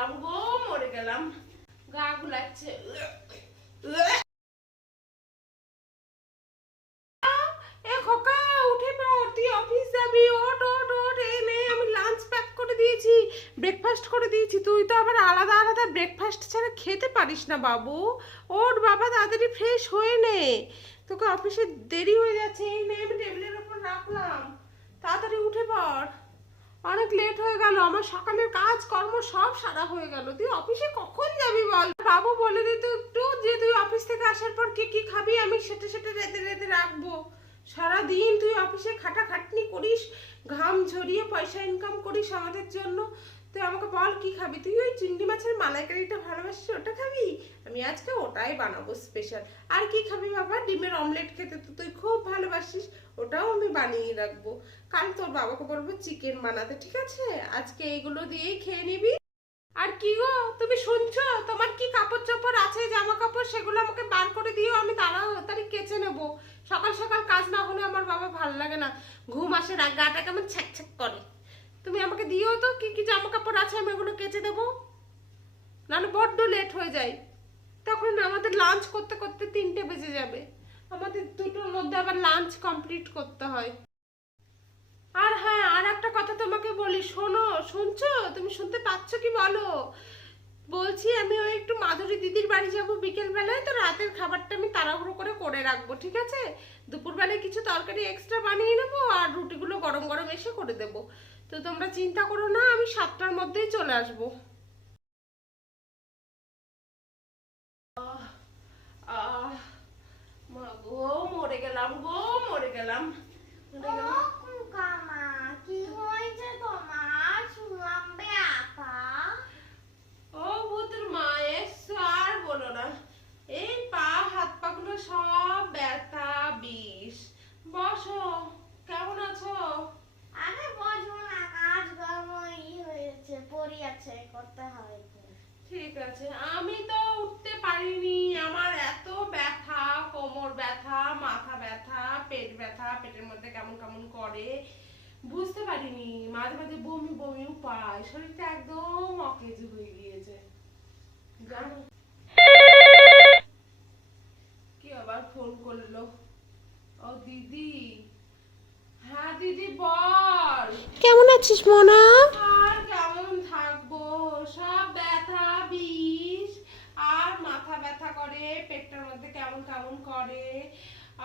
গেলাম গো, মরে গেলাম, গা গুলাচ্ছে। এ খোকা, উঠে পড়, তুই অফিস যাবি, ওঠ ওঠ ওঠ। এই নে, আমি লাঞ্চ প্যাক করে দিয়েছি, ব্রেকফাস্ট করে দিয়েছি। তুই তো আবার আলাদা আলাদা ব্রেকফাস্ট ছাড়া খেতে পারিস না বাবু। ওঠ বাবা, তাড়াতাড়ি ফ্রেশ হয়ে নে, তোকে অফিসে দেরি হয়ে যাচ্ছে। এই নে, আমি টেবিলের ওপর রাখলাম, তাড়াতাড়ি উঠে পড়। অনেক লেট হয়ে গেল, আমার সকালের কাজ কর্ম সব সারা হয়ে গেল। তুই অফিসে কখন যাবি বল? বাবু বলে দিত একটু যে তুই অফিস থেকে আসার পর কি কি খাবি, আমি সেটা সেটা রেঁধে রেঁধে রাখবো। সারাদিন তুই অফিসে খাটাখাটনি করিস, ঘাম ঝরিয়ে পয়সা ইনকাম করিস আমাদের জন্য। তুই আমাকে বল কি খাবি? তুই ওই চিংড়ি মাছের মালাইকারিটা ভালোবাসিস, ওটা খাবি? আমি আজকে ওটাই বানাবো স্পেশাল। আর কি খাবি বাবা? ডিমের অমলেট খেতে তো তুই খুব ভালোবাসিস, ওটাও আমি বানিয়ে রাখবো। কাল তোর বাবাকে বলবো চিকেন বানাতে, ঠিক আছে? আজকে এইগুলো দিয়েই খেয়ে নিবি। আর কি গো, তুমি শুনছো? তোমার কি কাপড় চোপড় আছে, জামা কাপড়, সেগুলো আমাকে বার করে দিও, আমি তাড়াতাড়ি কেচে নেবো। সকাল সকাল কাজ না হলে আমার বাবা ভালো লাগে না, ঘুম আসে না, গাটা কেমন ছ্যাক ছ্যাক করে। তুমি আমাকে দিও তো কি কি জামা কাপড় আছে, আমি ওগুলো কেচে দেবো, নাহলে বড্ড লেট হয়ে যায়। তখন আমাদের লাঞ্চ করতে করতে 3টে বেজে যাবে, আমাদের 2টোর মধ্যে আবার লাঞ্চ কমপ্লিট করতে হয়। আর হ্যাঁ, আর একটা কথা তোমাকে বলি, শোনো, শুনছো? তুমি শুনতে পাচ্ছ কি বলো? বলছি আমি ওই একটু মাধুরী দিদির বাড়ি যাবো বিকেল বেলায়, তো রাতের খাবারটা আমি তাড়াহুড়ো করে করে রাখবো, ঠিক আছে? দুপুরবেলায় কিছু তরকারি এক্সট্রা বানিয়ে নেবো, আর রুটিগুলো গরম গরম এসে করে দেবো। তো তোমরা চিন্তা করো না, আমি 7টার মধ্যেই চলে আসবো। আহ মা গো, মরে গেলাম গো, মরে গেলাম, মরে গেলাম। কি হয়েছে তোমার? শুনলাম ব্যথা। ও ভূতের মা, এসো, আর বলো না। এই পা হাত পা গুলো সব ব্যথা, বিষ। বসো, কেমন আছো? আরে বসো না, কাজ কর্ম হয়েছে, পড়ি আছে, করতে হবে তো। ঠিক আছে, আমি তো উঠতে পারিনি, আমার এত ব্যথা, কোমর ব্যথা, মাথা ব্যথা, পেট ব্যথা, পেটের মধ্যে কেমন কেমন করে বুঝতে পারিনি। মাঝে মাঝে বমি বমিও পায়, শরীরটা একদম অকেজ হয়ে গিয়েছে জানো। কি আবার ফোন করলো? ও দিদি। হ্যাঁ দিদি বল। কেমন আছিস মোনা? আর কেমন থাকবো, সব ব্যথা বিষ, আর মাথা ব্যথা করে, পেটটার মধ্যে কেমন কেমন করে,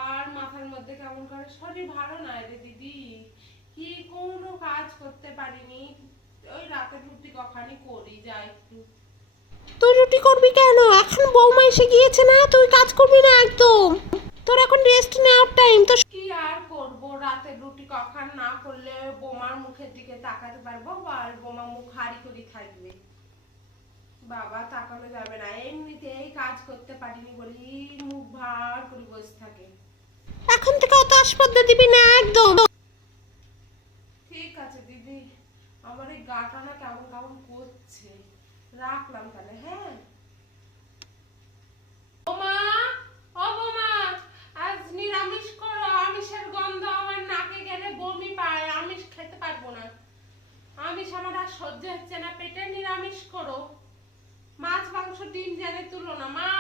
আর মাথার মধ্যে কেমন করে, শরীর ভালো নাই রে দিদি। কি কোনো কাজ করতে পারিনি, ওই রাতের রুটি কখানি করি যা একটু। তুই রুটি করবি কেন? এখন বৌমা এসে গিয়েছে না, তুই কাজ করবি না একদম। তোর এখন রেস্ট নেওয়ার টাইম তো। কি আর করব, রাতের রুটি কখন না করলে বোমার মুখের দিকে তাকাতে পারবো, আর বোমা মুখ হারি করে থাকবে। বাবা তাকানো যাবে না, এমনিতেই কাজ করতে পারিনি বলি মুখ ভার করে বসে থাকে। এখন থেকে অত আসপদ্দা দিবি না একদম। ঠিক আছে দিদি, আমার এই গাটা না কেমন কেমন করছে, রাখলাম তাহলে, হ্যাঁ। বোমা, ও বোমা, আজ নিরামিষ করো, আমিষের গন্ধ আমার নাকে গেলে বমি পায়, আমিষ খেতে পারবো না। আমিষ আমার আর সহ্য হচ্ছে না, পেটে নিরামিষ করো। মাছ মাংস ডিম জেনে তুলো না মা,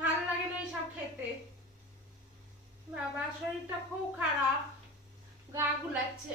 ভালো লাগে না এইসব খেতে। বাবা শরীরটা খুব খারাপ, গা গুলাচ্ছে।